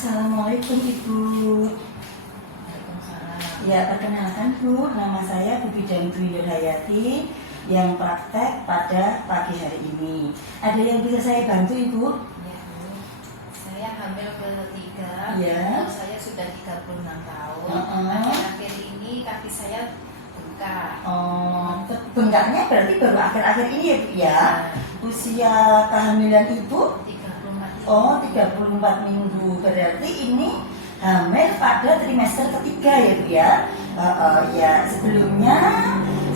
Assalamualaikum Ibu. Ya, perkenalkan Bu, nama saya Bu Bidang Dwi Nurhayati yang praktek pada pagi hari ini. Ada yang bisa saya bantu Ibu? Ya, Bu. Saya hamil ketiga. Ya. Saya sudah 36 tahun. Uh-uh. Akhir-akhir ini kaki saya bengkak. Oh, bengkaknya berarti baru akhir-akhir ini ya Bu ya? Ya. Usia kehamilan Ibu? 34. Oh, 34 minggu. Berarti ini hamil pada trimester ketiga ya Bu ya? Ya, sebelumnya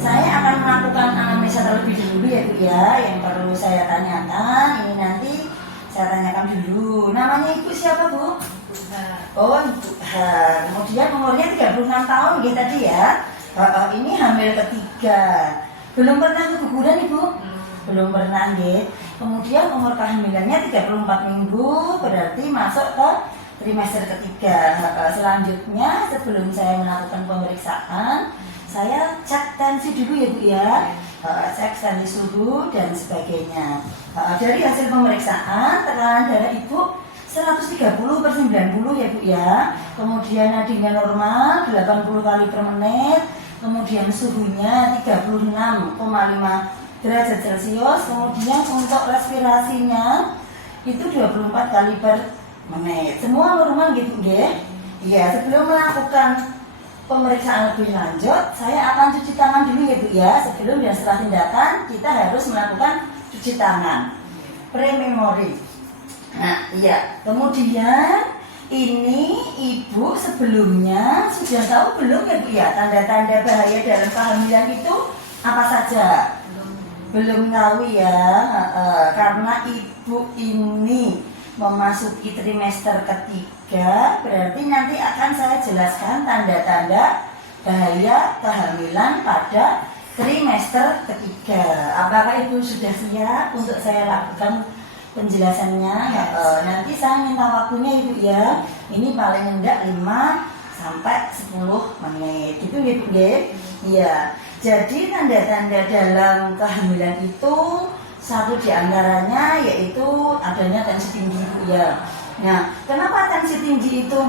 saya akan melakukan anamnesa terlebih dulu ya Bu ya. Yang perlu saya tanyakan, ini nanti saya tanyakan dulu. Namanya Ibu siapa Bu? Oh, Ibu H. Kemudian umurnya 36 tahun ya tadi ya. Ini hamil ketiga. Belum pernah keguguran Ibu? Belum pernah ya. Kemudian umur kehamilannya 34 minggu, berarti masuk ke trimester ketiga. Selanjutnya sebelum saya melakukan pemeriksaan, saya cek tensi dulu ya Bu ya. Cek tensi suhu dan sebagainya. Dari hasil pemeriksaan tekanan darah Ibu 130/90 ya Bu ya. Kemudian nadinya normal 80 kali per menit. Kemudian suhunya 36,5 derajat Celcius. Kemudian untuk respirasinya itu 24 kali per menit. Semua normal gitu ya. Iya, sebelum melakukan pemeriksaan lebih lanjut, saya akan cuci tangan dulu ya Bu ya. Sebelum dan setelah tindakan kita harus melakukan cuci tangan pre-memori. Nah, iya. Kemudian ini Ibu sebelumnya sudah tahu belum ya Bu ya tanda-tanda bahaya dalam kehamilan itu apa saja? Belum tahu ya, karena Ibu ini memasuki trimester ketiga, berarti nanti akan saya jelaskan tanda-tanda bahaya kehamilan pada trimester ketiga. Apakah Ibu sudah siap untuk saya lakukan penjelasannya? Nanti saya minta waktunya Ibu ya. Ini paling rendah 5 sampai 10 menit. Itu ya Bu ya. Iya. Jadi tanda-tanda dalam kehamilan itu satu diantaranya yaitu adanya tensi tinggi Bu ya. Nah, kenapa tensi tinggi itu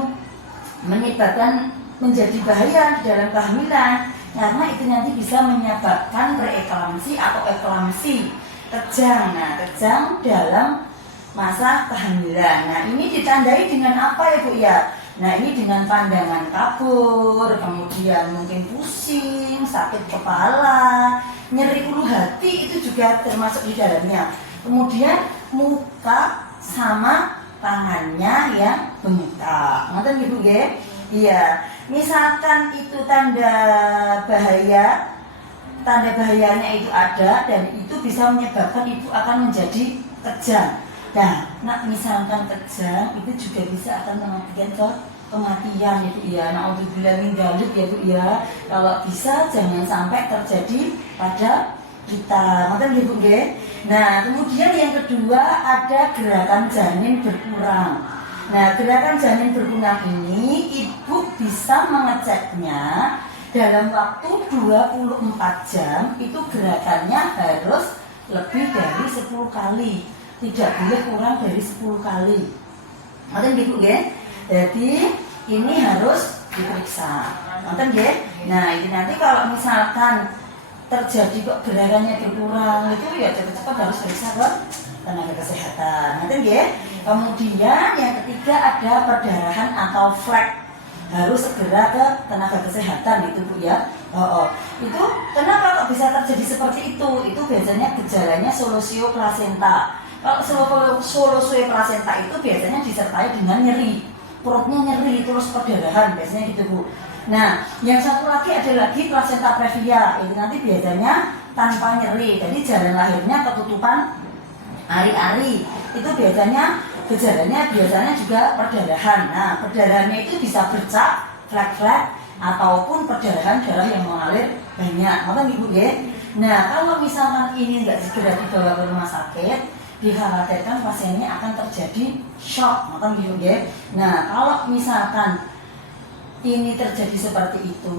menyebabkan menjadi bahaya di dalam kehamilan? Karena itu nanti bisa menyebabkan preeklamsi atau eklamsi kejang. Nah, kejang dalam masa kehamilan. Nah, ini ditandai dengan apa ya Bu ya? Nah, ini dengan pandangan kabur, kemudian mungkin pusing, sakit kepala, nyeri ulu hati itu juga termasuk di dalamnya. Kemudian muka sama tangannya yang bengkak. Ngerti Ibu ya? Iya. Misalkan itu tanda bahayanya itu ada dan itu bisa menyebabkan Ibu akan menjadi kejang. Nah, misalkan kejang itu juga bisa akan mengakibatkan ke kematian ya Bu ya. Naudzubillah min dzalik ya Bu ya. Kalau bisa jangan sampai terjadi pada kita. Ngerti ya Bu nggih? Nah, kemudian yang kedua ada gerakan janin berkurang. Nah, gerakan janin berkurang ini Ibu bisa mengeceknya dalam waktu 24 jam. Itu gerakannya harus lebih dari 10 kali. Tidak boleh kurang dari 10 kali. Ngerti Bu nggih? Jadi ini harus diperiksa. Ngerti nggih? Nah, ini nanti kalau misalkan terjadi kok gerakannya berkurang itu ya cepat-cepat harus periksa ke tenaga kesehatan. Ngerti nggih? Kemudian yang ketiga ada perdarahan atau flek. Harus segera ke tenaga kesehatan itu Bu ya. Itu kenapa kok bisa terjadi seperti itu? Itu biasanya gejalanya solusio plasenta. Kalau solusio plasenta itu biasanya disertai dengan nyeri, perutnya nyeri, terus perdarahan biasanya gitu Bu. Nah, yang satu lagi ada lagi plasenta previa. Itu nanti biasanya tanpa nyeri, jadi jalan lahirnya ketutupan ari-ari. Itu biasanya gejalanya juga perdarahan. Nah, perdarahannya itu bisa bercak, flek-flek, ataupun perdarahan darah yang mengalir banyak. Ngerti Ibu ya? Nah, kalau misalkan ini nggak segera dibawa ke rumah sakit, dikhawatirkan pasiennya akan terjadi shock. Ngerti Ibu ya? Nah, kalau misalkan ini terjadi seperti itu,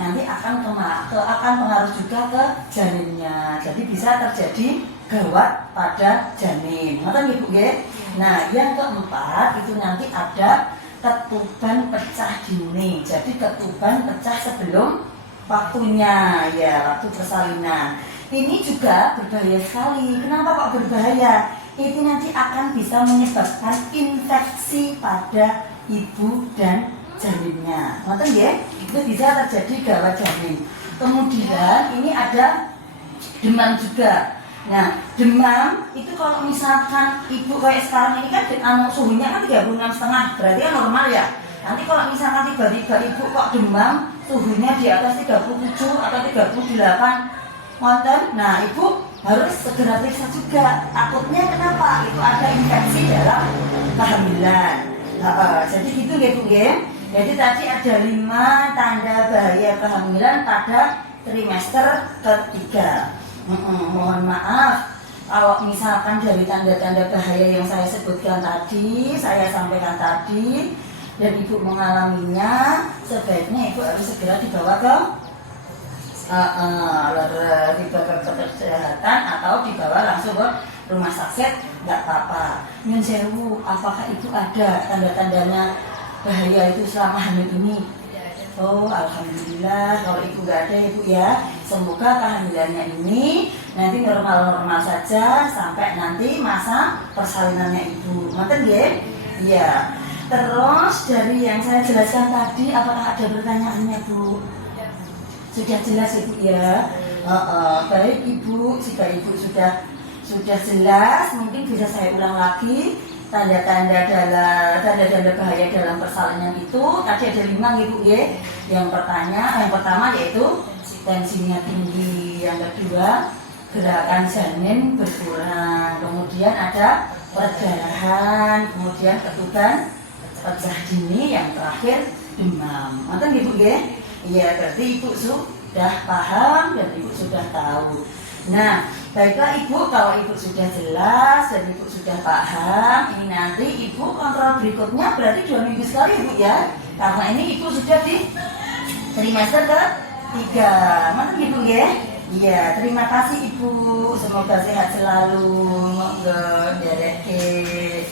nanti akan pengaruh juga ke janinnya. Jadi bisa terjadi gawat pada janin. Ngerti Ibu ya? Nah, yang keempat itu nanti ada ketuban pecah dini. Jadi ketuban pecah sebelum waktunya, ya waktu persalinan. Ini juga berbahaya sekali. Kenapa kok berbahaya? Ini nanti akan bisa menyebabkan infeksi pada ibu dan janinnya. Ngerti ya? Itu bisa terjadi gawat janin. Kemudian ini ada demam juga. Nah, demam itu kalau misalkan ibu kayak sekarang ini kan suhunya kan 36,5, berarti kan normal ya. Nanti kalau misalkan tiba-tiba ibu kok demam, suhunya di atas 37 atau 38 konten, nah ibu harus segera periksa juga. Takutnya kenapa? Itu ada infeksi dalam kehamilan. Jadi gitu ya Bu ya. Jadi tadi ada 5 tanda bahaya kehamilan pada trimester ketiga. Mohon maaf kalau misalkan dari tanda-tanda bahaya yang saya sebutkan tadi, saya sampaikan tadi, dan ibu mengalaminya, sebaiknya ibu harus segera dibawa ke kesehatan atau dibawa langsung ke rumah sakit, nggak apa-apa. Nyun sewu, apakah itu ada tanda-tandanya bahaya itu selama hamil ini? Oh, alhamdulillah kalau ibu nggak ada ibu ya. Semoga kehamilannya ini nanti normal-normal saja sampai nanti masa persalinannya ibu. Ngerti ya? Iya. Terus dari yang saya jelaskan tadi, apakah ada pertanyaannya Bu? Sudah jelas ibu ya. Baik ibu, jika ibu sudah jelas, mungkin bisa saya ulang lagi. Tanda-tanda bahaya dalam persalinan itu tadi ada 5 ibu ya. Yang pertama yaitu tensinya tinggi, yang kedua gerakan janin berkurang, kemudian ada perdarahan, kemudian ketuban pecah dini, yang terakhir demam. Nonton ibu ya? Iya, berarti ibu sudah paham dan ibu sudah tahu. Nah, baiklah ibu, kalau ibu sudah jelas dan ibu sudah paham, ini nanti ibu kontrol berikutnya berarti 2 minggu sekali ibu ya. Karena ini ibu sudah di trimester ke-3. Mana ibu ya? Iya, terima kasih ibu. Semoga sehat selalu. Monggo, dereke.